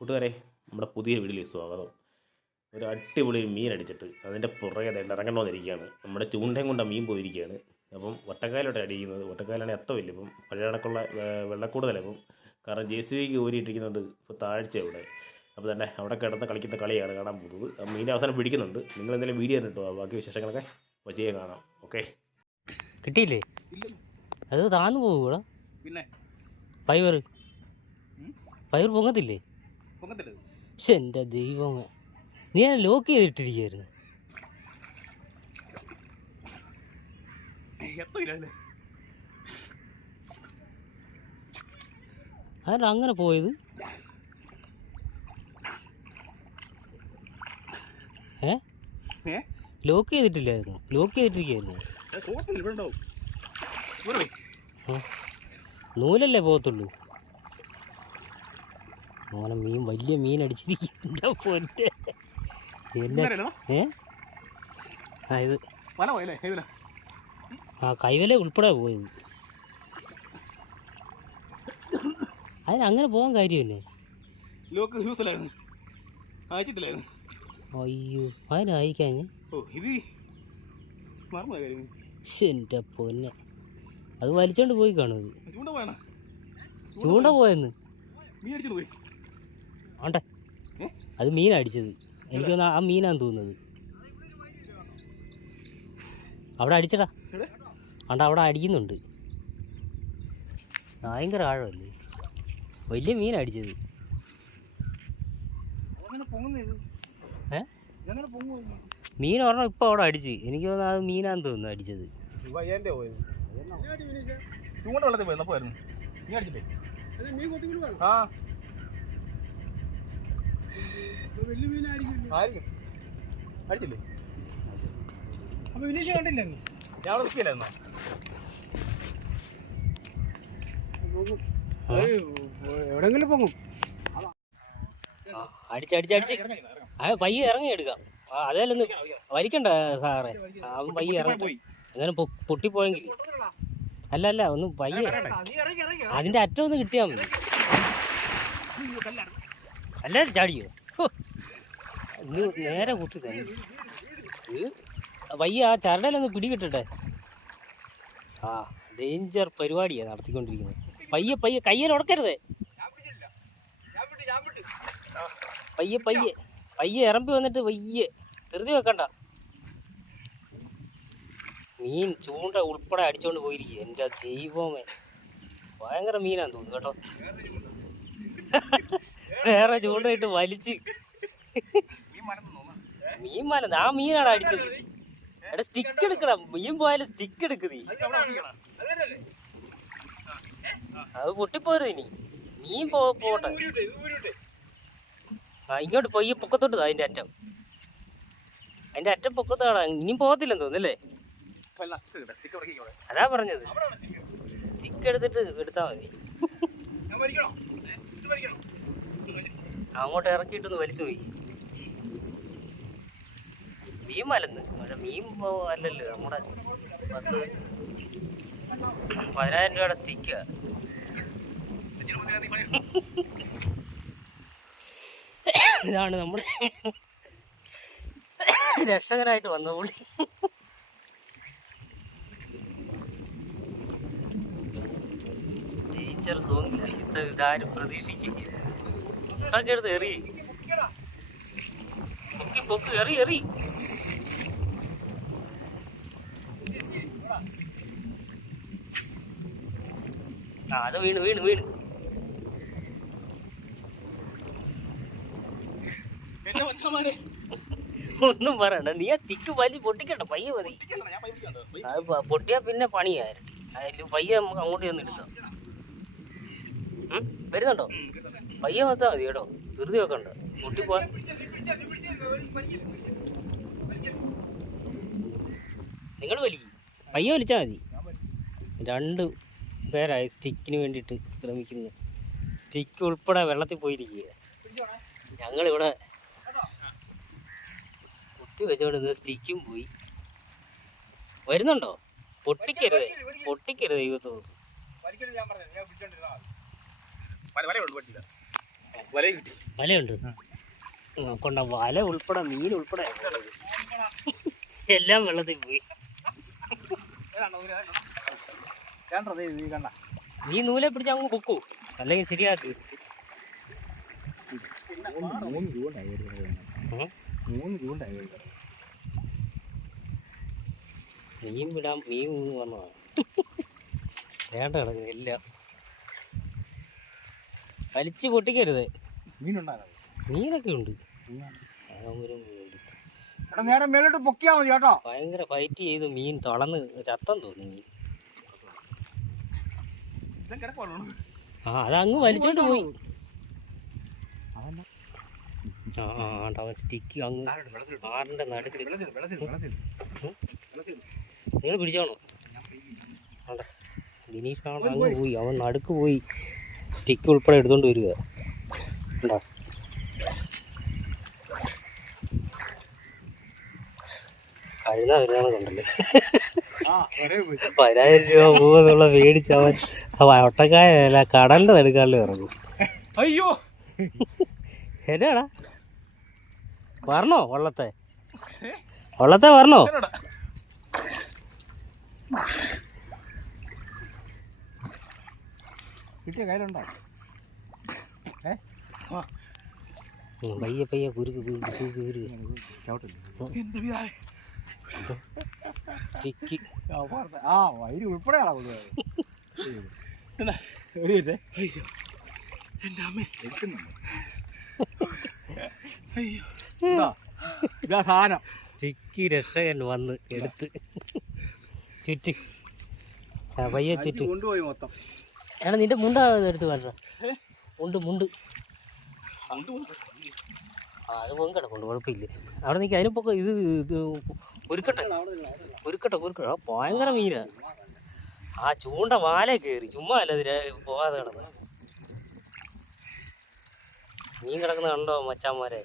കൂട്ടുകാരെ, നമ്മുടെ പുതിയ വീട്ടിലേക്ക് സ്വാഗതം. ഒരു അടിപൊളി മീൻ അടിച്ചിട്ട് അതിൻ്റെ പുറകെ ഇറങ്ങണമെന്നിരിക്കുകയാണ്. നമ്മുടെ ചൂണ്ടയും കൊണ്ട് മീൻ പോയിരിക്കുകയാണ്. അപ്പം വട്ടക്കാലോട്ട് അടിക്കുന്നത്. വട്ടക്കാലാണെങ്കിൽ അത്തമില്ല, ഇപ്പം പഴയ കണക്കുള്ള വെള്ളക്കൂടുതലാണ് ഇപ്പം. കാരണം JCBക്ക് ഊരിയിട്ടിരിക്കുന്നുണ്ട്. ഇപ്പോൾ താഴ്ച ഇവിടെ. അപ്പോൾ തന്നെ അവിടെ കിടന്ന് കളിക്കുന്ന കളിയാണ് കാണാൻ പോകുന്നത്. മീൻ അവസാനം പിടിക്കുന്നുണ്ട്. നിങ്ങൾ എന്തെങ്കിലും വീഡിയോ കിട്ടുമോ? ബാക്കി വിശേഷങ്ങളൊക്കെ വഴിയേ കാണാം. ഓക്കെ. കിട്ടിയില്ലേ? അത് താന്നു പോകൂടാ. പിന്നെ ഫൈബർ പൊങ്ങത്തില്ലേ? പക്ഷെ എൻ്റെ ദൈവമേ, നീ ഞാൻ ലോക്ക് ചെയ്തിട്ടിരിക്കുകയായിരുന്നു. അതാണ് അങ്ങനെ പോയത്. Lock ചെയ്തിട്ടില്ലായിരുന്നു, lock ചെയ്തിട്ടിരിക്കുകയായിരുന്നു. നൂലല്ലേ പോകത്തുള്ളൂ. മോനെ മീൻ, വലിയ മീൻ അടിച്ചിരിക്കുന്ന പൊന്നെ. ഇത് കൈവല ഉൾപ്പെടെ പോയത്. അതിനങ്ങനെ പോകാൻ കാര്യമല്ലേ? അയ്യോ, അതിനയക്കാഞ്ഞ് എൻ്റെ പൊന്നെ, അത് വലിച്ചോണ്ട് പോയി കാണും. ചൂണ്ട പോയെന്ന് ആണ്ടെ, അത് മീനടിച്ചത്. എനിക്ക് തോന്നുന്നു ആ മീനാന്ന് തോന്നുന്നത്. അവിടെ അടിച്ചടാ, ആണ്ട അവിടെ അടിക്കുന്നുണ്ട്. ഭയങ്കര ആഴമല്ലേ, വലിയ മീനടിച്ചത്. മീൻ ഒരെണ്ണം ഇപ്പം അവിടെ അടിച്ച്. എനിക്ക് തോന്നുന്നു അത് മീനാന്ന് തോന്നുന്നു അടിച്ചത്. എവിടെങ്കിലും പൊങ്ങും. അടിച്ചടിച്ചടിച്ച് പയ്യെ ഇറങ്ങി എടുക്കാം. അതേലൊന്ന് വലിക്കണ്ട സാറേ, അവൻ പയ്യെ ഇറങ്ങി. അങ്ങനെ പൊട്ടിപ്പോയെങ്കിൽ അല്ല ഒന്ന് പയ്യെ അതിൻ്റെ അറ്റം ഒന്ന് കിട്ടിയാൽ മതി. അല്ലാതെ ചാടിയോ? ഇന്ന് നേരെ കുത്തി തന്നെ. പയ്യെ ആ ചരടയിലൊന്ന് പിടികിട്ടട്ടെ. ആ ഡേഞ്ചർ പരിപാടിയാണ് നടത്തിക്കൊണ്ടിരിക്കുന്നത്. പയ്യെ പയ്യെ കയ്യിൽ ഉടക്കരുതേ. പയ്യെ പയ്യെ പയ്യെ ഇറമ്പി വന്നിട്ട് പയ്യെ ധൃതി വെക്കണ്ട. മീൻ ചൂണ്ട ഉൾപ്പെടെ അടിച്ചോണ്ട് പോയിരിക്കുക. എൻ്റെ ദൈവമേ, ഭയങ്കര മീനാന്ന് തോന്നുന്നു കേട്ടോ. വേറെ ചൂണ്ടയിട്ട് വലിച്ച് മീൻ മലന്ന്. ആ മീനാണ് അടിച്ചത്. എടാ സ്റ്റിക്ക് എടുക്കണം, മീൻ പോയാലും സ്റ്റിക്ക് എടുക്കുന്നീ. അത് പൊട്ടിപ്പോരുത് ഇനി. മീൻ പോട്ടെ. ആ ഇങ്ങോട്ട് പോയി പൊക്കത്തോട്ട് അതിൻ്റെ അറ്റം. അതിൻ്റെ അറ്റം പൊക്കത്തോടാ. ഇനിയും പോകത്തില്ലെന്ന് തോന്നുന്നല്ലേ? അതാ പറഞ്ഞത്, സ്റ്റിക്ക് എടുത്തിട്ട് എടുത്താൽ മതി. അങ്ങോട്ട് ഇറക്കിയിട്ടൊന്ന് വലിച്ചു പോയി. മീൻ മലന്ന്. പക്ഷെ മീൻ അല്ലല്ലോ, നമ്മുടെ 10,000 രൂപയുടെ സ്റ്റിക്കാ. ഇതാണ് നമ്മുടെ രക്ഷകനായിട്ട് വന്ന പുള്ളി. ടീച്ചർ സോങ്ങില്ല, ഇതാരും പ്രതീക്ഷിച്ചില്ല. എടുത്ത് എറി പൊക്ക് എറി എറി. ആ അത് വീണ് വീണ് വീണ്. ഒന്നും പറയണ്ട, നീ ആ സ്റ്റിക്ക് വലി പൊട്ടിക്കണ്ട. പയ്യെ മതി. അത് പൊട്ടിയാ പിന്നെ പണിയായിരുന്നു. അതിൽ പയ്യെ നമുക്ക് അങ്ങോട്ട് ചെന്ന് എടുക്കാം. വരുന്നുണ്ടോ? പയ്യെ മൊത്തം മതി കേട്ടോ, ധൃതി വെക്കണ്ട. പൊട്ടിപ്പോ നിങ്ങൾ വലിക്കും, പയ്യെ വലിച്ചാൽ മതി. 2 പേരായി സ്റ്റിക്കിന് വേണ്ടിയിട്ട് ശ്രമിക്കുന്നു. സ്റ്റിക്ക് ഉൾപ്പെടെ വെള്ളത്തിൽ പോയിരിക്കുക. ഞങ്ങളിവിടെ കുത്തി വെച്ചോണ്ട് സ്റ്റിക്കും പോയി. വരുന്നുണ്ടോ? പൊട്ടിക്കരുത് ദൈവത്തോട്. വലയുണ്ട് കൊണ്ട വല ഉൾപ്പെടെ മീൻ ഉൾപ്പെടെ എല്ലാം വെള്ളത്തിൽ പോയി. നീ നൂലെ പിടിച്ച് അങ്ങ് പൊക്കൂ, അല്ലെങ്കിൽ ശരിയാക്കി. മീൻ വിടാൻ മീൻ വന്നതാണ്. വേണ്ട കിടക്കുന്നു എല്ലാം വലിച്ചു പൊട്ടിക്കരുത്. മീനൊക്കെ ഉണ്ട്, നേരെ മേലോട്ട് പൊക്കിയാ മതി കേട്ടോ. ഭയങ്കര ഫൈറ്റ് ചെയ്ത് മീൻ തളർന്ന് ചത്തം തോന്നുന്നു മീൻ. അതങ്ങ് വലിച്ചോണ്ട് പോയി. അവൻ സ്റ്റിക്ക് അങ്ങ് ആറിന്റെ നടുക്ക് നിങ്ങൾ പിടിച്ചോണോ? ദിനീഷ് ആണ് അങ്ങ് പോയി, അവൻ നടുക്ക് പോയി സ്റ്റിക്ക് ഉൾപ്പെടെ എടുത്തോണ്ട് വരിക. ഉണ്ടോ കഴുത വരുന്നതുണ്ടല്ലേ. 10,000 രൂപ പോകുന്നുള്ള മേടിച്ചവൻ ഒട്ടക്കായല്ല കടലിന്റെ നടുക്കാളിൽ ഇറങ്ങും. അയ്യോ എന്നാടാ വരണോ? വള്ളത്തെ വരണോ? കിട്ടിയ കയ്യിലുണ്ടോ? പയ്യെ കുരുക്ക് സ്റ്റിക്ക് വൈര് ഉൾപ്പെടെയാണോ? സ്റ്റിക്ക് രക്ഷകൻ വന്ന് എടുത്ത് ചുറ്റി പയ്യെ ചുറ്റി കൊണ്ടുപോയി മൊത്തം. എടാ നിന്റെ മുണ്ട എടുത്ത് വരണ മുണ്ട് അത് പൊങ്കടക്കുണ്ട്, കുഴപ്പമില്ല. അവിടെ നിൽക്കുക. അതിനിപ്പോൾ ഇത് ഒരുക്കട്ടെ ഭയങ്കര മീനാ. ആ ചൂണ്ട വാല കയറി ചുമ്മാ അല്ല ഇതിന് പോകാതെ കിടന്ന് മീൻ കിടക്കുന്ന കണ്ടോ മച്ചാന്മാരെ?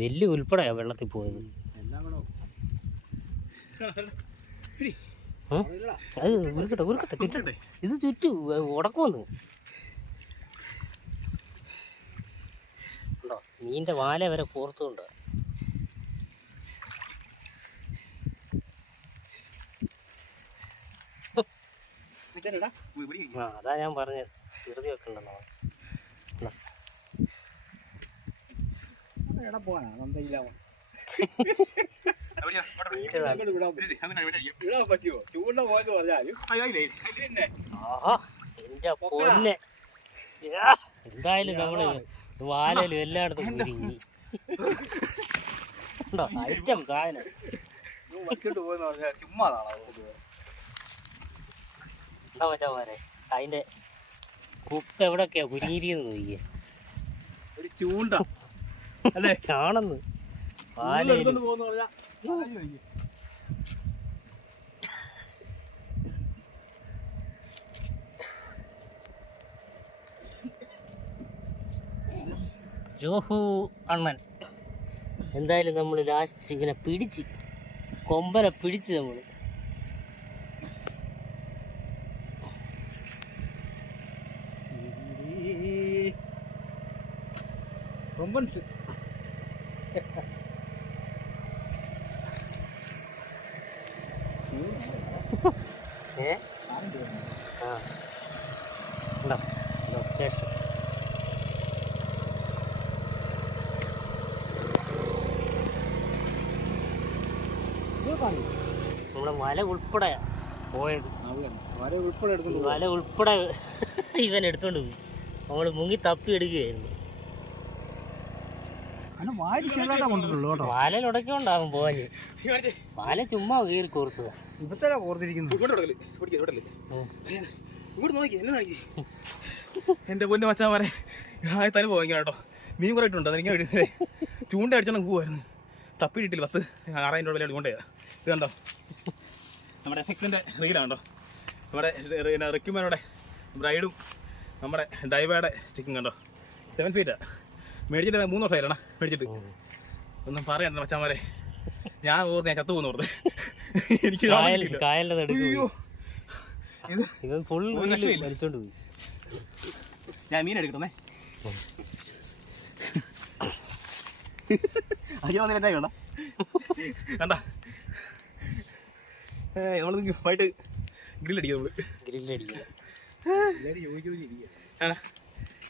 ബെല്ല് ഉൾപ്പെടെയാ വെള്ളത്തിൽ പോയത്. അത് ഉരുക്കട്ടെ ചുറ്റട്ടെ. ഇത് ചുറ്റു ഉടക്കുമെന്ന് ഉണ്ടോ? മീൻ്റെ വാല വരെ കോർത്തുകൊണ്ട്. അതാ ഞാൻ പറഞ്ഞത്, വെറുതെ വെക്കണ്ടെന്നോ. എന്റെ പൊന്നെ, എന്തായാലും നമ്മള് വാലയിലും എല്ലായിടത്തും കുരുങ്ങി. ഉണ്ടോ ഐറ്റം സാധനം? എന്താ മച്ചാമാരെ, അതിന്റെ കുപ്പ് എവിടൊക്കെയാ കുരുങ്ങിയിരിക്കുന്നു നോക്കിയേ. ചൂണ്ട അല്ലേ കാണുന്നു വാലയില്. ജോഹു അണ്ണൻ എന്തായാലും നമ്മൾ ലാസ്റ്റ് ഇങ്ങനെ പിടിച്ച് കൊമ്പനെ പിടിച്ച് നമ്മൾ കൊമ്പൻസ്. ലൊക്കേഷൻ നമ്മുടെ വല ഉൾപ്പെടെ പോയത്. വല ഉൾപ്പെടെ ഇവൻ എടുത്തോണ്ട് പോയി. നമ്മൾ മുങ്ങി തപ്പി എടുക്കുകയായിരുന്നു. വാല ഉടക്കൊണ്ടാകും പോവാന്. വാല ചുമ്മാ കീറി കോർത്തതാ. എന്റെ പൊന്നു മച്ചാമാരെ തന്നെ പോവാ കേട്ടോ. മീൻ കുറെ ഇട്ടുണ്ട്. അതെനിക്ക് ചൂണ്ട അടിച്ചാൽ പോവായിരുന്നു. തപ്പി കിട്ടില്ല. 10,000 രൂപ വില കൊണ്ടേ. ഇത് കണ്ടോ, നമ്മുടെ എഫക്സിന്റെ റീലാണോ, നമ്മുടെ റിക്യുമാനോടെ ബ്രൈഡും നമ്മുടെ ഡൈവയുടെ സ്റ്റിക്കും കണ്ടോ. 7 ഫീറ്റാ മേടിച്ചിട്ട്. 3 വർഷമായിരണ മേടിച്ചിട്ട്. ഒന്നും പറയണ്ട മച്ചാമാരെ, ഞാൻ ഓർത്ത് ഞാൻ ചത്തു പോകുന്നു ഓർത്ത്. എനിക്ക് കായലിന്റെ അയ്യോ ഇവൻ ഫുൾ ഒരു രക്ഷയില്ല. വലിച്ചോണ്ട് പോയി. ഞാൻ മീൻ എടുക്കണേ. അയ്യോ വന്നിട്ട് കണ്ട നമ്മൾ വൈകിട്ട് ഗ്രില്ലടിക്കുക നമ്മള്. ഗ്രില്ലടിക്കുക.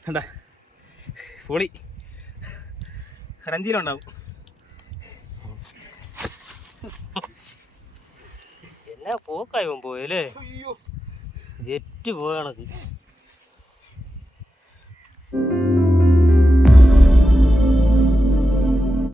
കണ്ട പൊളി രഞ്ചിയിലുണ്ടാവും. എന്നാ പോക്കായി പോയല്ലേ, ജെറ്റ് പോയ കണക്ക്.